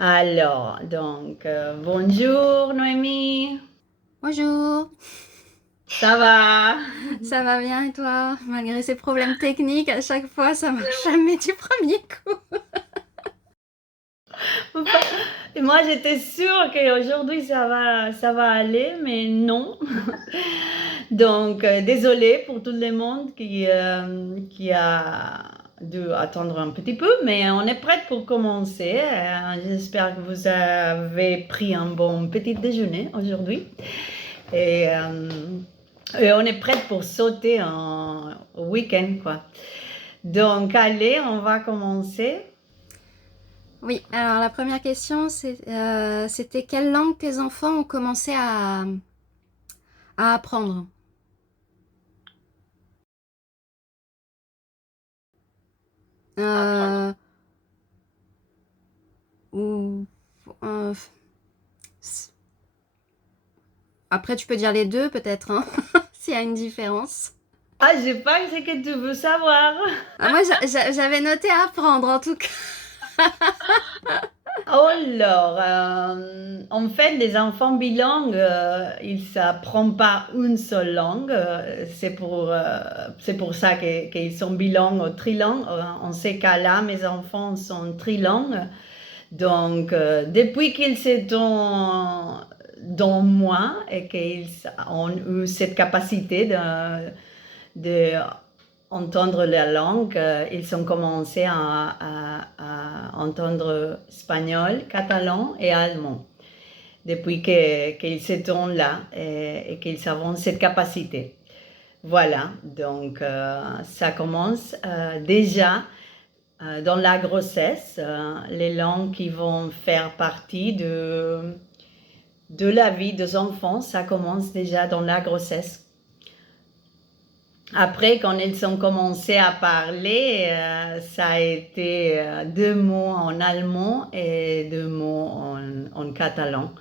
Alors, bonjour Noémie, Bonjour, ça va? ça va bien et toi? Malgré ces problèmes techniques, à chaque fois, ça marche jamais du premier coup. Et moi j'étais sûre qu'aujourd'hui ça va aller, mais non. Désolée pour tout le monde qui a dû attendre un petit peu, mais on est prête pour commencer. J'espère que vous avez pris un bon petit déjeuner aujourd'hui. Et, euh, et on est prête pour sauter au week-end, quoi. Donc, allez, on va commencer. Oui, alors la première question, c'était quelle langue tes enfants ont commencé à apprendre? Euh, ou, euh, Après, tu peux dire les deux, peut-être, hein, s'il y a une différence. Ah, j'ai pas ce que tu veux savoir. Ah, moi, j'avais noté apprendre, en tout cas. Alors, en fait, les enfants bilingues, ils s'apprennent pas une seule langue. C'est pour ça qu'ils sont bilingues ou trilingues. En ces cas-là, mes enfants sont trilingues. Donc, depuis qu'ils sont dans moi et qu'ils ont eu cette capacité de entendre la langue, ils ont commencé à entendre espagnol, catalan et allemand. Depuis qu'ils sont là et qu'ils ont cette capacité. Voilà, donc ça commence déjà dans la grossesse, les langues qui vont faire partie de la vie des enfants, ça commence déjà dans la grossesse. Après, quand ils ont commencé à parler, ça a été deux mots en allemand et deux mots en catalan.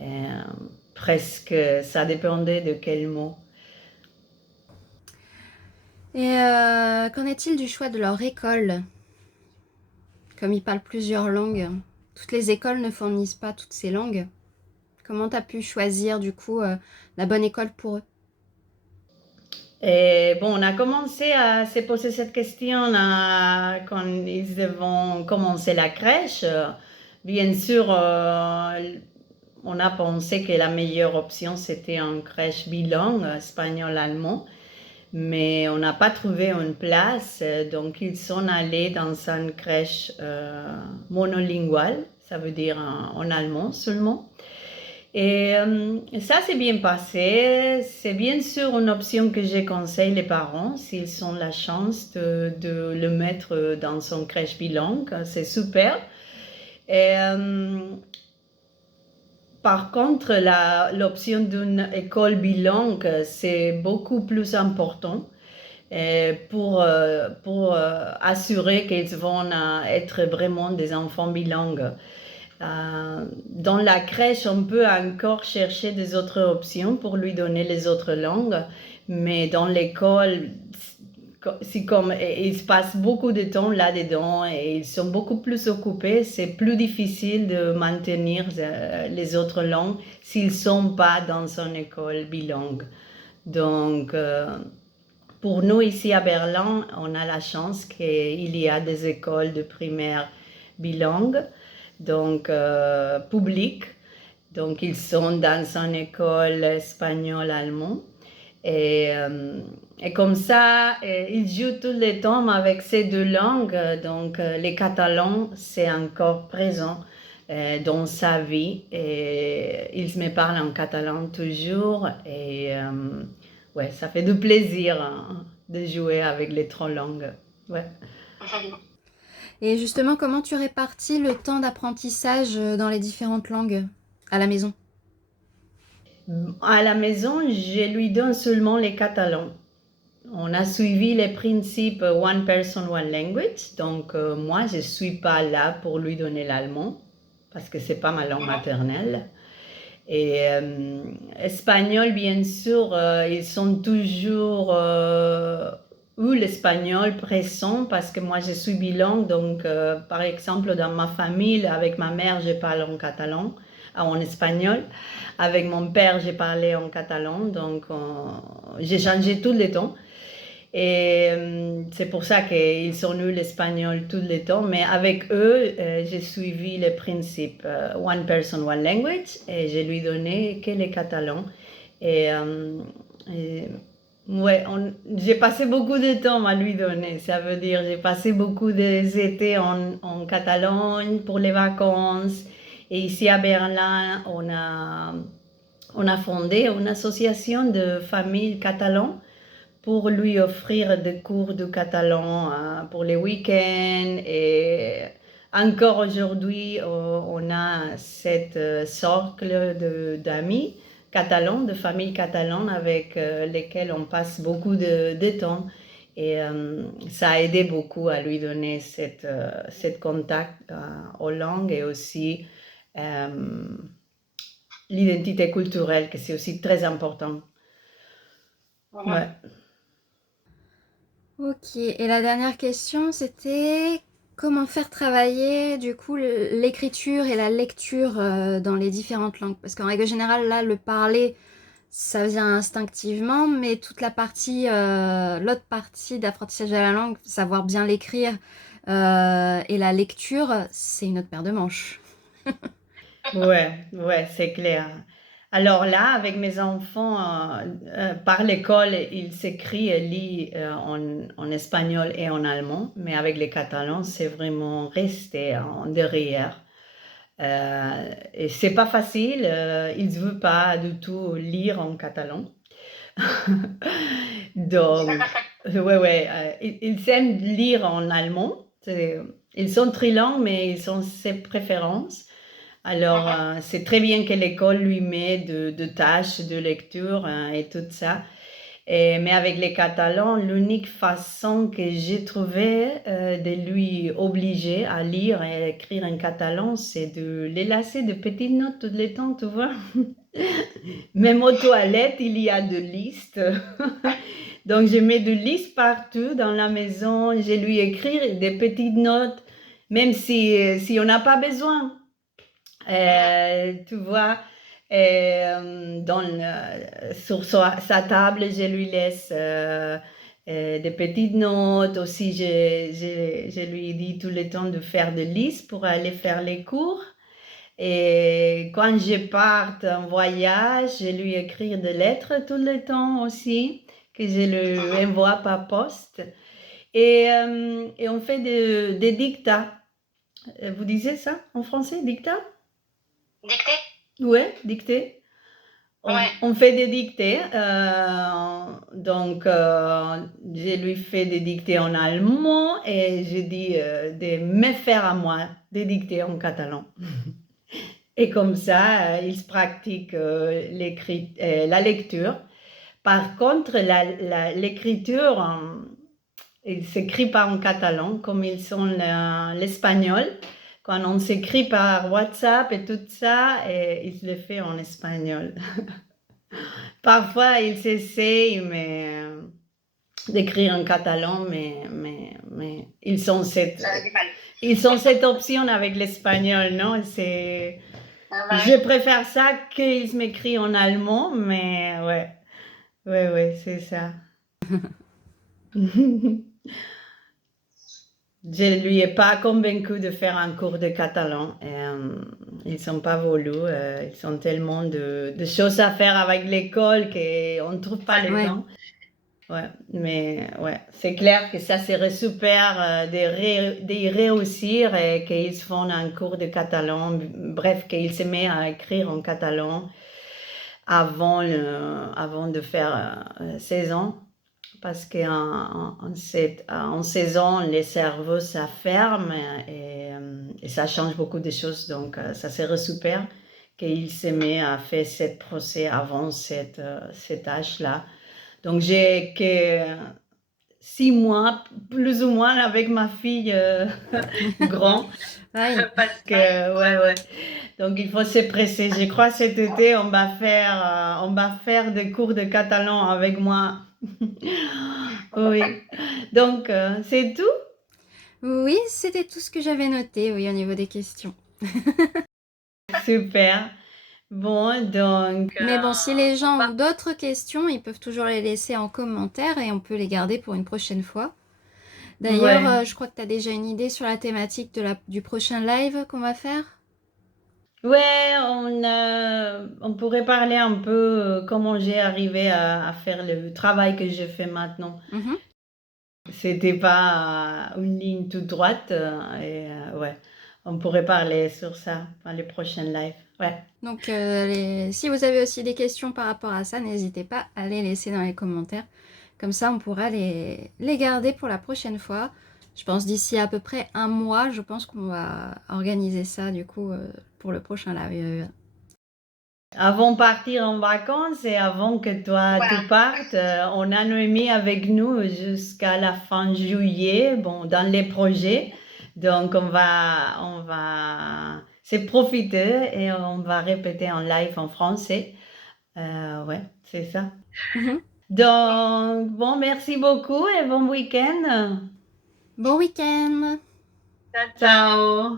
Euh, Presque, ça dépendait de quel mot. Et qu'en est-il du choix de leur école? Comme ils parlent plusieurs langues, toutes les écoles ne fournissent pas toutes ces langues. Comment tu as pu choisir du coup la bonne école pour eux? Et bon, on a commencé à se poser cette question quand ils vont commencer la crèche. Bien sûr, on a pensé que la meilleure option c'était une crèche bilingue, espagnol-allemand, mais on n'a pas trouvé une place, donc ils sont allés dans une crèche monolinguale, ça veut dire en allemand seulement. Et ça s'est bien passé. C'est bien sûr une option que je conseille les parents s'ils ont la chance de le mettre dans son crèche bilingue. C'est super. Et, par contre, l'option d'une école bilingue, c'est beaucoup plus important assurer qu'ils vont être vraiment des enfants bilingues. Dans la crèche, on peut encore chercher des autres options pour lui donner les autres langues, mais dans l'école, c'est comme ils passent beaucoup de temps là-dedans et ils sont beaucoup plus occupés, c'est plus difficile de maintenir les autres langues s'ils ne sont pas dans une école bilingue. Donc, pour nous ici à Berlin, on a la chance qu'il y a des écoles de primaire bilingues, donc publiques. Donc ils sont dans une école espagnole-allemand. Et, euh, et comme ça, ils jouent tout le temps avec ces deux langues. Donc les catalans, c'est encore présent dans sa vie. Et il me parle en catalan toujours. Et ouais, ça fait du plaisir hein, de jouer avec les trois langues. Ouais. Et justement, comment tu répartis le temps d'apprentissage dans les différentes langues à la maison? À la maison, je lui donne seulement les catalans. On a suivi les principes One Person, One Language. Donc, moi, je ne suis pas là pour lui donner l'allemand parce que ce n'est pas ma langue maternelle. Et espagnol, bien sûr, ils sont toujours eu l'espagnol présent parce que moi je suis bilingue, donc par exemple dans ma famille, avec ma mère, je parle en catalan, en espagnol. Avec mon père, j'ai parlé en catalan, donc j'ai changé tout le temps. Et c'est pour ça qu'ils ont eu l'espagnol tout le temps. Mais avec eux, j'ai suivi le principe One Person, One Language, et je lui donné que le catalan. Et, ouais, j'ai passé beaucoup de temps à lui donner. Ça veut dire, j'ai passé beaucoup d'étés en Catalogne pour les vacances. Et ici à Berlin, on a fondé une association de familles catalanes pour lui offrir des cours de catalan pour les week-ends. Et encore aujourd'hui, on a cette cercle d'amis catalans, de familles catalanes avec lesquelles on passe beaucoup de temps. Et ça a aidé beaucoup à lui donner cette contact aux langues et aussi l'identité culturelle, que c'est aussi très important. Ouais. Ok, et la dernière question, c'était comment faire travailler du coup l'écriture et la lecture dans les différentes langues? Parce qu'en règle générale, là, le parler, ça vient instinctivement, mais toute la partie, l'autre partie d'apprentissage de la langue, savoir bien l'écrire et la lecture, c'est une autre paire de manches. Ouais, c'est clair. Alors là, avec mes enfants, par l'école, ils s'écrivent et lisent en espagnol et en allemand, mais avec les catalans, c'est vraiment resté en derrière. Et c'est pas facile, ils ne veulent pas du tout lire en catalan. Donc, ouais, ils aiment lire en allemand. Ils sont trilingues, mais ils ont ses préférences. Alors, c'est très bien que l'école lui met de tâches de lecture et tout ça. Mais avec les Catalans, l'unique façon que j'ai trouvé de lui obliger à lire et écrire en catalan, c'est de les laisser de petites notes tout le temps, tu vois. Même aux toilettes, il y a des listes. Donc, je mets des listes partout dans la maison. Je lui écris des petites notes, même si on n'a pas besoin. Tu vois, sur sa table, je lui laisse des petites notes. Aussi, je lui dis tout le temps de faire des listes pour aller faire les cours. Et quand je parte en voyage, je lui écris des lettres tout le temps aussi, que je lui envoie par poste. Et on fait des dictats. Vous disiez ça en français, dictats? Dictée? Ouais, dictée. Ouais. On fait des dictées. Donc, je lui fais des dictées en allemand et je dis de me faire à moi des dictées en catalan. Et comme ça, il se pratique la lecture. Par contre, l'écriture, il ne s'écrit pas en catalan comme ils sont l'espagnol. Quand on s'écrit par WhatsApp et tout ça, et il se le fait en espagnol. Parfois, il s'essaye d'écrire en catalan, mais ils ont cette option avec l'espagnol, non? Je préfère ça qu'ils m'écrivent en allemand, mais ouais, c'est ça. Je ne lui ai pas convaincu de faire un cours de catalan. Ils ne sont pas voulu. Ils ont tellement de choses à faire avec l'école qu'on ne trouve pas le temps. Ouais, mais ouais, c'est clair que ça serait super d'y réussir et qu'ils font un cours de catalan. Bref, qu'ils se mettent à écrire en catalan avant de faire 16 ans. Parce qu'en 16 ans, les cerveaux, ça ferme et ça change beaucoup de choses. Donc, ça serait super qu'il se met à faire ce procès avant cet âge-là. Donc, j'ai que 6 mois, plus ou moins, avec ma fille grand. Parce que, ouais. Donc, il faut se presser. Je crois cet été, on va faire des cours de catalan avec moi Oui. Donc, c'est tout? Oui, c'était tout ce que j'avais noté, oui, au niveau des questions. Super. Bon, donc, Mais bon, si les gens ont d'autres questions, ils peuvent toujours les laisser en commentaire et on peut les garder pour une prochaine fois. D'ailleurs, ouais. je crois que tu as déjà une idée sur la thématique du prochain live qu'on va faire. Ouais, on pourrait parler un peu comment j'ai arrivé à faire le travail que je fais maintenant. Mhm. C'était pas une ligne toute droite ouais, on pourrait parler sur ça dans les prochaines lives. Ouais. Donc, si vous avez aussi des questions par rapport à ça, n'hésitez pas à les laisser dans les commentaires. Comme ça, on pourra les garder pour la prochaine fois. Je pense d'ici à peu près un mois, je pense qu'on va organiser ça du coup pour le prochain live. Avant de partir en vacances et avant que toi Voilà. tu partes, on a Noémie avec nous jusqu'à la fin juillet, bon, dans les projets. Donc on va se profiter et on va répéter en live en français. Ouais, c'est ça. Mhm. Donc, bon, merci beaucoup et bon week-end. Bon week-end! Ciao, ciao. Ciao.